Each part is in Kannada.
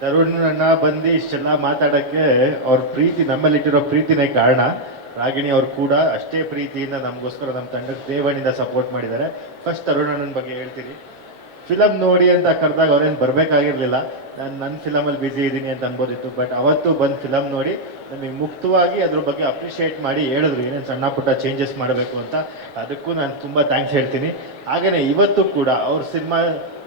ತರುಣ್ ಬಂದು ಇಷ್ಟೆಲ್ಲ ಮಾತಾಡೋಕ್ಕೆ ಅವ್ರ ಪ್ರೀತಿ ನಮ್ಮಲ್ಲಿಟ್ಟಿರೋ ಪ್ರೀತಿನೇ ಕಾರಣ. ರಾಗಿಣಿ ಅವ್ರು ಕೂಡ ಅಷ್ಟೇ ಪ್ರೀತಿಯಿಂದ ನಮಗೋಸ್ಕರ ನಮ್ಮ ತಂಡಕ್ಕೆ ದೇವಣ್ಣಿಂದ ಸಪೋರ್ಟ್ ಮಾಡಿದ್ದಾರೆ. ಫಸ್ಟ್ ತರುಣಣ್ಣನ ಬಗ್ಗೆ ಹೇಳ್ತೀನಿ. ಫಿಲಮ್ ನೋಡಿ ಅಂತ ಕರೆದಾಗ ಅವ್ರೇನು ಬರಬೇಕಾಗಿರಲಿಲ್ಲ. ನಾನು ನನ್ನ ಫಿಲಮಲ್ಲಿ ಬ್ಯುಸಿ ಇದ್ದೀನಿ ಅಂತ ಅನ್ಬೋದಿತ್ತು. ಬಟ್ ಅವತ್ತು ಬಂದು ಫಿಲಮ್ ನೋಡಿ ನಮಗೆ ಮುಕ್ತವಾಗಿ ಅದ್ರ ಬಗ್ಗೆ ಅಪ್ರಿಷಿಯೇಟ್ ಮಾಡಿ ಹೇಳಿದ್ರು ಏನೇನು ಸಣ್ಣ ಪುಟ್ಟ ಚೇಂಜಸ್ ಮಾಡಬೇಕು ಅಂತ. ಅದಕ್ಕೂ ನಾನು ತುಂಬ ಥ್ಯಾಂಕ್ಸ್ ಹೇಳ್ತೀನಿ. ಹಾಗೆಯೇ ಇವತ್ತು ಕೂಡ ಅವ್ರ ಸಿನಿಮಾ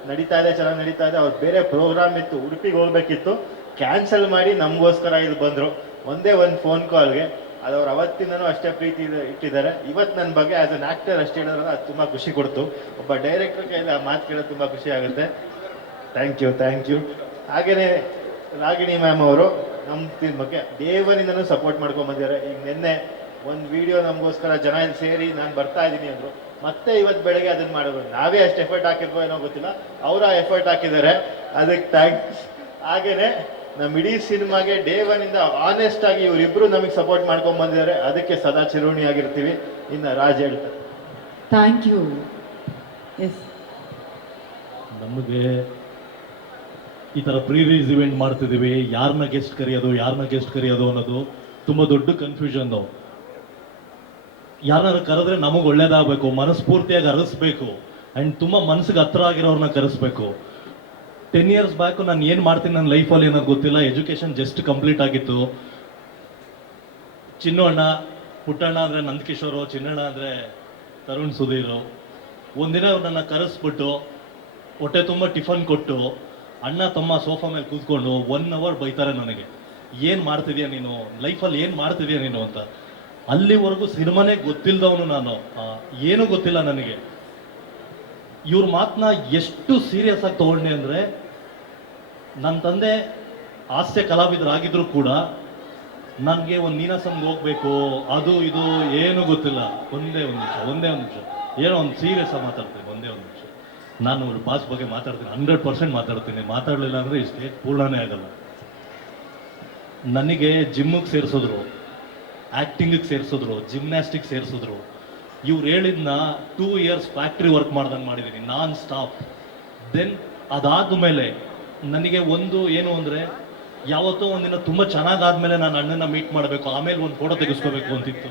ನಡೀತಾ ಇದೆ, ಚೆನ್ನಾಗಿ ನಡೀತಾ ಇದೆ. ಅವ್ರು ಬೇರೆ ಪ್ರೋಗ್ರಾಮ್ ಇತ್ತು, ಉಡುಪಿಗೆ ಹೋಗ್ಬೇಕಿತ್ತು. ಕ್ಯಾನ್ಸಲ್ ಮಾಡಿ ನಮಗೋಸ್ಕರ ಇದು ಬಂದರು. ಒಂದೇ ಒಂದು ಫೋನ್ ಕಾಲ್ಗೆ ಅದು ಅವ್ರು ಅವತ್ತಿಂದನೂ ಅಷ್ಟೇ ಪ್ರೀತಿ ಇಟ್ಟಿದ್ದಾರೆ. ಇವತ್ತು ನನ್ನ ಬಗ್ಗೆ ಆ್ಯಸ್ ಅನ್ ಆಕ್ಟರ್ ಅಷ್ಟೇ ಹೇಳಿದ್ರೆ ಅದು ತುಂಬ ಖುಷಿ ಕೊಡ್ತು. ಒಬ್ಬ ಡೈರೆಕ್ಟರ್ ಕೈಯಲ್ಲಿ ಆ ಮಾತು ಕೇಳೋದು ತುಂಬ ಖುಷಿ ಆಗುತ್ತೆ. ಥ್ಯಾಂಕ್ ಯು ಥ್ಯಾಂಕ್ ಯು ಹಾಗೆಯೇ ರಾಗಿಣಿ ಮ್ಯಾಮ್ ಅವರು ನಮ್ಮ ಬಗ್ಗೆ ದೇವನಿಂದನೂ ಸಪೋರ್ಟ್ ಮಾಡ್ಕೊಂಡ್ಬಂದಿದ್ದಾರೆ ಈಗ ನಿನ್ನೆ ಒಂದು ವಿಡಿಯೋ ನಮಗೋಸ್ಕರ ಜನ ಇಲ್ಲಿ ಸೇರಿ ನಾನು ಬರ್ತಾ ಇದ್ದೀನಿ ಅಂದರು. ಮತ್ತೆ ಇವತ್ತು ಬೆಳಗ್ಗೆ ಅದನ್ನ ಮಾಡೋದು. ನಾವೇ ಅಷ್ಟು ಎಫರ್ಟ್ ಹಾಕಿದ್ವೋ ಏನೋ ಗೊತ್ತಿಲ್ಲ. ಅವರ ಎಫರ್ಟ್ ಹಾಕಿದ್ದಾರೆ. ಅದಕ್ಕೆ ಥ್ಯಾಂಕ್ಸ್ ಹಾಗೇನೆ ನಮ್ಮ ಇಡೀ ಸಿನಿಮಾಗೆ ಡೇ ಒನ್ನಿಂದ ಆನೆಸ್ಟ್ ಆಗಿ ಇವರಿಬ್ರು ನಮಗೆ ಸಪೋರ್ಟ್ ಮಾಡ್ಕೊಂಡ್ ಬಂದಿದ್ದಾರೆ. ಅದಕ್ಕೆ ಸದಾ ಚಿರುಣಿಯಾಗಿರ್ತೀವಿ ಇನ್ನು ರಾಜ್ ಹೇಳ್ತಾರೆ ಥ್ಯಾಂಕ್ ಯು ಎಸ್ ನಮಗೆ ಈ ಥರ ಪ್ರೀ ರಿಲೀಸ್ ಇವೆಂಟ್ ಮಾಡ್ತಿದ್ದೀವಿ. ಯಾರನ್ನ ಗೆಸ್ಟ್ ಕರೆಯೋದು ಯಾರನ್ನ ಗೆಸ್ಟ್ ಕರೆಯೋದು ಅನ್ನೋದು ತುಂಬ ದೊಡ್ಡ ಕನ್ಫ್ಯೂಷನ್ನು ಯಾರನ್ನ ಕರೆದ್ರೆ ನಮಗೆ ಒಳ್ಳೇದಾಗಬೇಕು ಮನಸ್ಫೂರ್ತಿಯಾಗಿ ಅರಸ್ಬೇಕು ಆ್ಯಂಡ್ ತುಂಬ ಮನಸ್ಸಿಗೆ ಹತ್ರ ಆಗಿರೋರನ್ನ ಕರೆಸ್ಬೇಕು. ಟೆನ್ ಇಯರ್ಸ್ ಬ್ಯಾಕ್ ನಾನು ಏನು ಮಾಡ್ತೀನಿ ನನ್ನ ಲೈಫಲ್ಲಿ ಏನೋ ಗೊತ್ತಿಲ್ಲ ಎಜುಕೇಷನ್ ಜಸ್ಟ್ ಕಂಪ್ಲೀಟ್ ಆಗಿತ್ತು. ಚಿನ್ನಣ್ಣ, ಪುಟ್ಟಣ್ಣ ಅಂದರೆ ನಂದಕಿಶೋರು, ಚಿನ್ನಣ್ಣ ಅಂದರೆ ತರುಣ್ ಸುಧೀರು. ಒಂದಿನ ಅವ್ರನ್ನ ಕರೆಸ್ಬಿಟ್ಟು ಹೊಟ್ಟೆ ತುಂಬ ಟಿಫನ್ ಕೊಟ್ಟು ಅಣ್ಣ ತಮ್ಮ ಸೋಫಾ ಮೇಲೆ ಕೂತ್ಕೊಂಡು ಒನ್ ಅವರ್ ಬೈತಾರೆ ನನಗೆ. ಏನು ಮಾಡ್ತಿದ್ಯಾ ನೀನು? ಲೈಫಲ್ಲಿ ಏನು ಮಾಡ್ತಿದ್ಯಾ ನೀನು ಅಂತ. ಅಲ್ಲಿವರೆಗೂ ಸಿನಿಮಾನೇ ಗೊತ್ತಿಲ್ಲದವನು ನಾನು. ಏನೂ ಗೊತ್ತಿಲ್ಲ ನನಗೆ. ಇವ್ರ ಮಾತನ್ನ ಎಷ್ಟು ಸೀರಿಯಸ್ ಆಗಿ ತಗೊಂಡೆ ಅಂದರೆ ನನ್ನ ತಂದೆ ಹಾಸ್ಯ ಕಲಾವಿದರಾಗಿದ್ರು ಕೂಡ ನನಗೆ ಒಂದು ನೀನಾಸಮ್ಗೆ ಹೋಗ್ಬೇಕು, ಅದು ಇದು ಏನು ಗೊತ್ತಿಲ್ಲ. ಒಂದೇ ಒಂದು ನಿಮಿಷ, ಒಂದೇ ಒಂದು ನಿಮಿಷ. ಏನೋ ಒಂದು ಸೀರಿಯಸ್ ಆಗಿ ಮಾತಾಡ್ತೀನಿ, ಒಂದೇ ಒಂದು ನಿಮಿಷ. ನಾನು ಅವ್ರ ಪಾಸ್ ಬಗ್ಗೆ ಮಾತಾಡ್ತೀನಿ, ಹಂಡ್ರೆಡ್ ಪರ್ಸೆಂಟ್ ಮಾತಾಡ್ತೀನಿ. ಮಾತಾಡಲಿಲ್ಲ ಅಂದರೆ ಇಷ್ಟೇ ಪೂರ್ಣನೇ ಆಗಲ್ಲ. ನನಗೆ ಜಿಮ್ಮಿಗೆ ಸೇರಿಸಿದ್ರು. ಆ್ಯಕ್ಟಿಂಗಿಗೆ ಸೇರಿಸಿದ್ರು ಜಿಮ್ನಾಸ್ಟಿಕ್ ಸೇರಿಸಿದ್ರು. ಇವ್ರು ಹೇಳಿದ್ನ ಟೂ ಇಯರ್ಸ್ ಫ್ಯಾಕ್ಟ್ರಿ ವರ್ಕ್ ಮಾಡ್ದಂಗೆ ಮಾಡಿದ್ದೀನಿ ನಾನ್ ಸ್ಟಾಪ್ ದೆನ್ ಅದಾದ ಮೇಲೆ ನನಗೆ ಒಂದು ಏನು ಅಂದರೆ, ಯಾವತ್ತೋ ಒಂದಿನ ತುಂಬ ಚೆನ್ನಾಗಾದ್ಮೇಲೆ ನಾನು ಅಣ್ಣನ ಮೀಟ್ ಮಾಡಬೇಕು, ಆಮೇಲೆ ಒಂದು ಫೋಟೋ ತೆಗೆಸ್ಕೋಬೇಕು ಅಂತಿತ್ತು.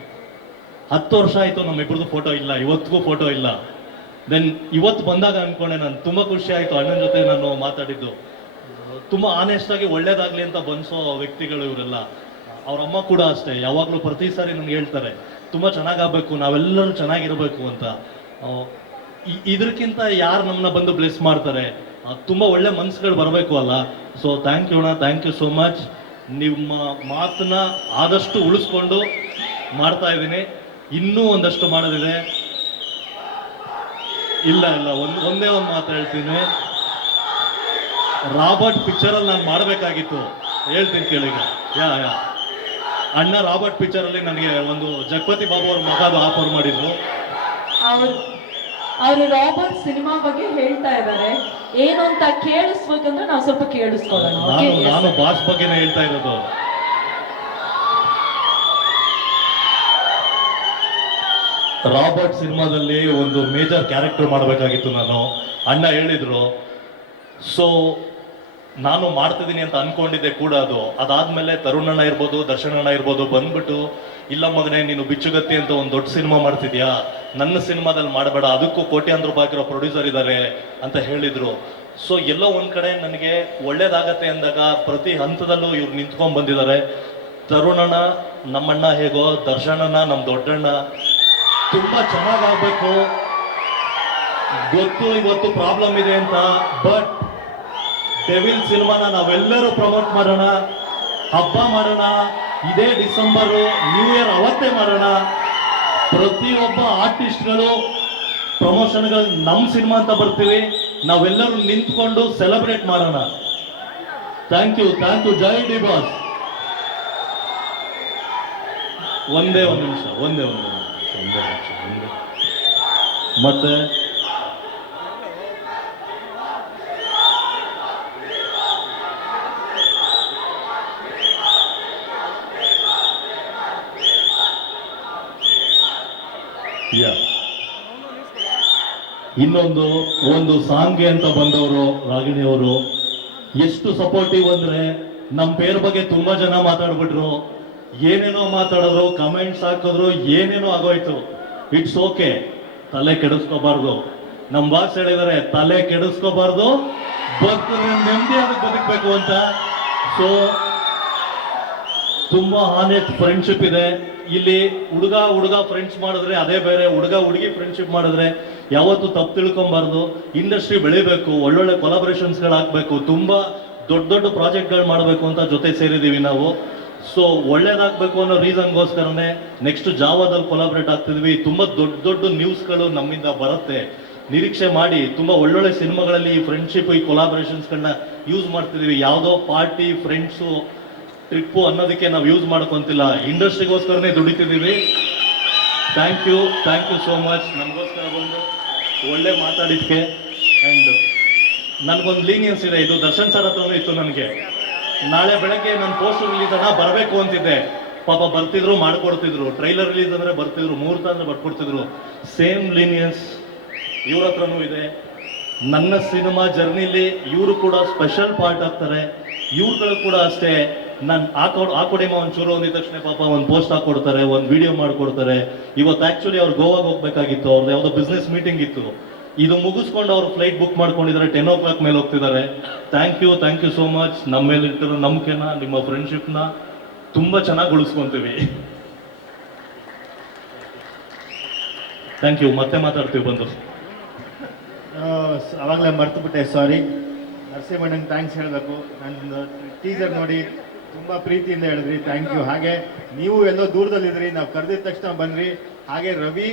ಹತ್ತು ವರ್ಷ ಆಯಿತು, ನಮ್ಮಿಬ್ರದ್ದು ಫೋಟೋ ಇಲ್ಲ, ಇವತ್ತಿಗೂ ಫೋಟೋ ಇಲ್ಲ. ದೆನ್ ಇವತ್ತು ಬಂದಾಗ ಅನ್ಕೊಂಡೆ ನಾನು ತುಂಬ ಖುಷಿ ಆಯಿತು, ಅಣ್ಣನ ಜೊತೆ ನಾನು ಮಾತಾಡಿದ್ದು. ತುಂಬ ಆನೆಸ್ಟ್ ಆಗಿ ಒಳ್ಳೇದಾಗ್ಲಿ ಅಂತ ಬನ್ಸೋ ವ್ಯಕ್ತಿಗಳು ಇವರೆಲ್ಲ. ಅವ್ರ ಅಮ್ಮ ಕೂಡ ಅಷ್ಟೇ, ಯಾವಾಗಲೂ ಪ್ರತಿ ಸಾರಿ ನಮ್ಗೆ ಹೇಳ್ತಾರೆ, ತುಂಬ ಚೆನ್ನಾಗಾಗಬೇಕು, ನಾವೆಲ್ಲರೂ ಚೆನ್ನಾಗಿರಬೇಕು ಅಂತ. ಇದಕ್ಕಿಂತ ಯಾರು ನಮ್ಮನ್ನ ಬಂದು ಬ್ಲೆಸ್ ಮಾಡ್ತಾರೆ ತುಂಬ ಒಳ್ಳೆ ಮನ್ಸುಗಳು ಬರಬೇಕು ಅಲ್ಲ. ಸೊ ಥ್ಯಾಂಕ್ ಯು ಅಣ್ಣ ಥ್ಯಾಂಕ್ ಯು ಸೋ ಮಚ್ ನಿಮ್ಮ ಮಾತನ್ನ ಆದಷ್ಟು ಉಳಿಸ್ಕೊಂಡು ಮಾಡ್ತಾ ಇದ್ದೀನಿ. ಇನ್ನೂ ಒಂದಷ್ಟು ಮಾಡೋದಿದೆ. ಇಲ್ಲ ಇಲ್ಲ, ಒಂದು, ಒಂದೇ ಒಂದು ಮಾತು ಹೇಳ್ತೀನಿ. ರಾಬರ್ಟ್ ಪಿಕ್ಚರಲ್ಲಿ ನಾನು ಮಾಡಬೇಕಾಗಿತ್ತು. ಹೇಳ್ತೀನಿ ಕೇಳಿಗ. ಯಾ ಯಾ. ಅಣ್ಣ ರಾಬರ್ಟ್ ಪಿಕ್ಚರಲ್ಲಿ ನನಗೆ ಒಂದು ಜಗಪತಿ ಬಾಬು ಅವ್ರ ಮಗದ ಆಫರ್ ಮಾಡಿದ್ರು. ಅವರು ಅವರು ರಾಬರ್ಟ್ ಸಿನಿಮಾ ಬಗ್ಗೆ ಹೇಳ್ತಾ ಇದ್ದಾರೆ. ಏನು ಅಂತ ಕೇಳಿಸ್ಬೇಕಂದ್ರೆ ನಾವು ಸ್ವಲ್ಪ ಕೇಳಿಸ್ಕೊಳ್ಳೋಣ ನಾನು ಬಾಸ್ ಬಗ್ಗೆನೇ ಹೇಳ್ತಾ ಇರೋದು. ರಾಬರ್ಟ್ ಸಿನಿಮಾದಲ್ಲಿ ಒಂದು ಮೇಜರ್ ಕ್ಯಾರೆಕ್ಟರ್ ಮಾಡಬೇಕಾಗಿತ್ತು ನಾನು. ಅಣ್ಣ ಹೇಳಿದ್ರು ಸೊ ನಾನು ಮಾಡ್ತಿದ್ದೀನಿ ಅಂತ ಅನ್ಕೊಂಡಿದ್ದೆ ಕೂಡ ಅದು. ಅದಾದ್ಮೇಲೆ ತರುಣಣ್ಣ ಇರ್ಬೋದು, ದರ್ಶನಣ್ಣ ಇರ್ಬೋದು ಬಂದ್ಬಿಟ್ಟು, ಇಲ್ಲ ಮಗನೇ, ನೀನು ಬಿಚ್ಚುಗತ್ತಿ ಅಂತ ಒಂದು ದೊಡ್ಡ ಸಿನಿಮಾ ಮಾಡ್ತಿದ್ಯಾ? ನನ್ನ ಸಿನಿಮಾದಲ್ಲಿ ಮಾಡಬೇಡ, ಅದಕ್ಕೂ ಕೋಟ್ಯಾಂತರ ರೂಪಾಯಿ ಹಾಕಿರೋ ಪ್ರೊಡ್ಯೂಸರ್ ಇದ್ದಾರೆ ಅಂತ ಹೇಳಿದ್ರು. ಸೊ ಎಲ್ಲೋ ಒಂದ್ ಕಡೆ ನನಗೆ ಒಳ್ಳೇದಾಗತ್ತೆ ಅಂದಾಗ ಪ್ರತಿ ಹಂತದಲ್ಲೂ ಇವ್ರು ನಿಂತ್ಕೊಂಡ್ ಬಂದಿದ್ದಾರೆ. ತರುಣಣ್ಣ, ನಮ್ಮಣ್ಣ ಹೇಗೋ, ದರ್ಶನಣ್ಣ ನಮ್ಮ ದೊಡ್ಡಣ್ಣ, ತುಂಬಾ ಚೆನ್ನಾಗಾಗಬೇಕು ಗೊತ್ತು, ಇವತ್ತು ಪ್ರಾಬ್ಲಮ್ ಇದೆ ಅಂತ ಬಟ್ ಡೆವಿಲ್ ಸಿನಿಮಾನ ನಾವೆಲ್ಲರೂ ಪ್ರಮೋಟ್ ಮಾಡೋಣ, ಹಬ್ಬ ಮಾಡೋಣ, ಇದೇ ಡಿಸೆಂಬರು ನ್ಯೂ ಇಯರ್ ಅವತ್ತೇ ಮಾಡೋಣ. ಪ್ರತಿಯೊಬ್ಬ ಆರ್ಟಿಸ್ಟ್ಗಳು ಪ್ರಮೋಷನ್ಗಳು ನಮ್ಮ ಸಿನಿಮಾ ಅಂತ ಬರ್ತೀವಿ. ನಾವೆಲ್ಲರೂ ನಿಂತ್ಕೊಂಡು ಸೆಲೆಬ್ರೇಟ್ ಮಾಡೋಣ. ಥ್ಯಾಂಕ್ ಯು ಥ್ಯಾಂಕ್ ಯು ಜೈ ಡಿ ಬಾಸ್. ಒಂದೇ ಒಂದು ನಿಮಿಷ, ಒಂದೇ ಒಂದು ನಿಮಿಷ, ಒಂದೇ ನಿಮಿಷ, ಒಂದೇ ಮತ್ತೆ ಇನ್ನೊಂದು, ಒಂದು ಸಾಂಗ್ಗೆ ಅಂತ ಬಂದವರು ರಾಗಿಣಿ ಅವರು. ಎಷ್ಟು ಸಪೋರ್ಟಿವ್ ಅಂದ್ರೆ ನಮ್ಮ ಪೇರ್ ಬಗ್ಗೆ ತುಂಬಾ ಜನ ಮಾತಾಡ್ಬಿಟ್ರು. ಏನೇನೋ ಮಾತಾಡಿದ್ರು ಕಮೆಂಟ್ಸ್ ಹಾಕಿದ್ರು, ಏನೇನೋ ಆಗೋಯ್ತು. ಇಟ್ಸ್ ಓಕೆ ತಲೆ ಕೆಡಿಸ್ಕೋಬಾರ್ದು. ನಮ್ ಬಾಸ್ ಹೇಳಿದಾರೆ, ತಲೆ ಕೆಡಿಸ್ಕೋಬಾರ್ದು. ನೆಮ್ಮದಿಯಾಗಿ ಬದುಕಬೇಕು ಅಂತ. ಸೊ ತುಂಬಾ ಆನೆಸ್ಟ್ ಫ್ರೆಂಡ್ಶಿಪ್ ಇದೆ. ಇಲ್ಲಿ ಹುಡುಗ ಹುಡುಗ ಫ್ರೆಂಡ್ಸ್ ಮಾಡಿದ್ರೆ ಅದೇ ಬೇರೆ, ಹುಡುಗ ಹುಡುಗಿ ಫ್ರೆಂಡ್ಶಿಪ್ ಮಾಡಿದ್ರೆ ಯಾವತ್ತು ತಪ್ಪು ತಿಳ್ಕೊಬಾರ್ದು. ಇಂಡಸ್ಟ್ರಿ ಬೆಳಿಬೇಕು, ಒಳ್ಳೊಳ್ಳೆ ಕೊಲಾಬ್ರೇಷನ್ಸ್ಗಳು ಹಾಕ್ಬೇಕು ತುಂಬಾ ದೊಡ್ಡ ದೊಡ್ಡ ಪ್ರಾಜೆಕ್ಟ್ಗಳು ಮಾಡಬೇಕು ಅಂತ ಜೊತೆ ಸೇರಿದೀವಿ ನಾವು. ಸೊ ಒಳ್ಳೇದಾಗಬೇಕು ಅನ್ನೋ ರೀಸನ್ಗೋಸ್ಕರನೇ ನೆಕ್ಸ್ಟ್ ಜಾವಾದಲ್ಲಿ ಕೊಲಾಬ್ರೇಟ್ ಆಗ್ತಿದ್ವಿ. ತುಂಬ ದೊಡ್ಡ ದೊಡ್ಡ ನ್ಯೂಸ್ಗಳು ನಮ್ಮಿಂದ ಬರುತ್ತೆ. ನಿರೀಕ್ಷೆ ಮಾಡಿ, ತುಂಬ ಒಳ್ಳೊಳ್ಳೆ ಸಿನಿಮಾಗಳಲ್ಲಿ ಈ ಫ್ರೆಂಡ್ಶಿಪ್ ಈ ಕೊಲಾಬ್ರೇಷನ್ಸ್ಗಳನ್ನ ಯೂಸ್ ಮಾಡ್ತಿದ್ದೀವಿ ಯಾವುದೋ ಪಾರ್ಟಿ ಫ್ರೆಂಡ್ಸು ಟ್ರಿಪ್ಪು ಅನ್ನೋದಕ್ಕೆ ನಾವು ಯೂಸ್ ಮಾಡ್ಕೊಂತಿಲ್ಲ. ಇಂಡಸ್ಟ್ರಿಗೋಸ್ಕರನೇ ದುಡಿತಿದ್ದೀವಿ. Thank you thank you so much ನಮಗೋಸ್ಕರ ಬಂದು ಒಳ್ಳೆ ಮಾತಾಡಿದ್ದಕ್ಕೆ ಆ್ಯಂಡ್ ನನಗೊಂದು ಲೀನಿಯನ್ಸ್ ಇದೆ. ಇದು ದರ್ಶನ್ ಸರ್ ಹತ್ರನೂ ಇತ್ತು ನನಗೆ. ನಾಳೆ ಬೆಳಗ್ಗೆ ನನ್ನ ಪೋಸ್ಟ್ ರಿಲೀಸ್ ಅನ್ನ ಬರಬೇಕು ಅಂತಿದ್ದೆ. ಪಾಪ ಬರ್ತಿದ್ರು, ಮಾಡಿಕೊಡ್ತಿದ್ರು. ಟ್ರೈಲರ್ ರಿಲೀಸ್ ಅಂದರೆ ಬರ್ತಿದ್ರು, ಮುಹೂರ್ತ ಅಂದರೆ ಬರ್ಕೊಡ್ತಿದ್ರು. ಸೇಮ್ ಲೀನಿಯನ್ಸ್ ಇವ್ರ ಹತ್ರನೂ ಇದೆ. ನನ್ನ ಸಿನಿಮಾ ಜರ್ನಿಲಿ ಇವರು ಕೂಡ ಸ್ಪೆಷಲ್ ಪಾರ್ಟ್ ಆಗ್ತಾರೆ. ಇವ್ರುಗಳು ಕೂಡ ಅಷ್ಟೇ. ನಾನು ಹಾಕೋ ಒಂದು ಚೂರು ಅಂದಿದ ತಕ್ಷಣ ಪಾಪ ಒಂದು ಪೋಸ್ಟ್ ಹಾಕೊಡ್ತಾರೆ, ಒಂದು ವಿಡಿಯೋ ಮಾಡ್ಕೊಡ್ತಾರೆ. ಇವತ್ತು ಆಕ್ಚುಲಿ ಅವ್ರು ಗೋವಾಗ ಹೋಗ್ಬೇಕಾಗಿತ್ತು ಅವ್ರದ್ದು ಯಾವುದೋ ಬಿಸ್ನೆಸ್ ಮೀಟಿಂಗ್ ಇತ್ತು. ಇದು ಮುಗಿಸ್ಕೊಂಡು ಅವ್ರು ಫ್ಲೈಟ್ ಬುಕ್ ಮಾಡ್ಕೊಂಡಿದ್ದಾರೆ ಟೆನ್ ಓ ಕ್ಲಾಕ್ ಮೇಲೆ ಹೋಗ್ತಿದ್ದಾರೆ. Thank you thank you so much ನಮ್ಮ ಮೇಲೆ ಇಟ್ಟಿರೋ ನಂಬಿಕೆನ, ನಿಮ್ಮ ಫ್ರೆಂಡ್ಶಿಪ್ನ ತುಂಬ ಚೆನ್ನಾಗಿ ಉಳಿಸ್ಕೊಂತೀವಿ. ಥ್ಯಾಂಕ್ ಯು ಮತ್ತೆ ಮಾತಾಡ್ತೀವಿ, ಬಂದು. ಅವಾಗಲೇ ಮರ್ತು ಬಿಟ್ಟೆ ಸಾರಿ ನರಸಿಂಹಣ್ಣಂಗೆ ಥ್ಯಾಂಕ್ಸ್ ಹೇಳಬೇಕು. ನನ್ನ ಟೀಸರ್ ನೋಡಿ ತುಂಬ ಪ್ರೀತಿಯಿಂದ ಹೇಳಿದ್ರಿ ಥ್ಯಾಂಕ್ ಯು ಹಾಗೆ ನೀವು ಎಲ್ಲೋ ದೂರದಲ್ಲಿದ್ರಿ ನಾವು ಕರೆದಿದ ತಕ್ಷಣ ಬಂದ್ರಿ ಹಾಗೆ ರವಿ,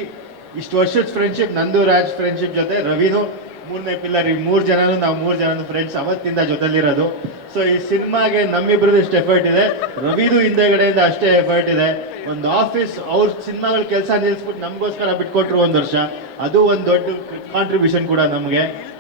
ಇಷ್ಟು ವರ್ಷದ ಫ್ರೆಂಡ್ಶಿಪ್ ನಂದು ರಾಜ್ ಫ್ರೆಂಡ್ಶಿಪ್ ಜೊತೆ ರವಿನೂ ಮೂರನೇ ಪಿಲ್ಲರ್ ಈ ಮೂರು ಜನನು, ನಾವು ಮೂರು ಜನನು ಫ್ರೆಂಡ್ಸ್ ಅವತ್ತಿಂದ ಜೊತೆಲಿರೋದು. ಸೊ ಈ ಸಿನಿಮಾಗೆ ನಮ್ಮಿಬ್ರದ್ದು ಇಷ್ಟು ಎಫರ್ಟ್ ಇದೆ. ರವಿದು ಹಿಂದೆಗಡೆಯಿಂದ ಅಷ್ಟೇ ಎಫರ್ಟ್ ಇದೆ. ಒಂದು ಆಫೀಸ್ ಅವ್ರ ಸಿನಿಮಾಗಳ ಕೆಲಸ ನಿಲ್ಲಿಸ್ಬಿಟ್ಟು ನಮಗೋಸ್ಕರ ಬಿಟ್ಕೊಟ್ರು ಒಂದು ವರ್ಷ. ಅದು ಒಂದು ದೊಡ್ಡ ಕಾಂಟ್ರಿಬ್ಯೂಷನ್ ಕೂಡ ನಮಗೆ.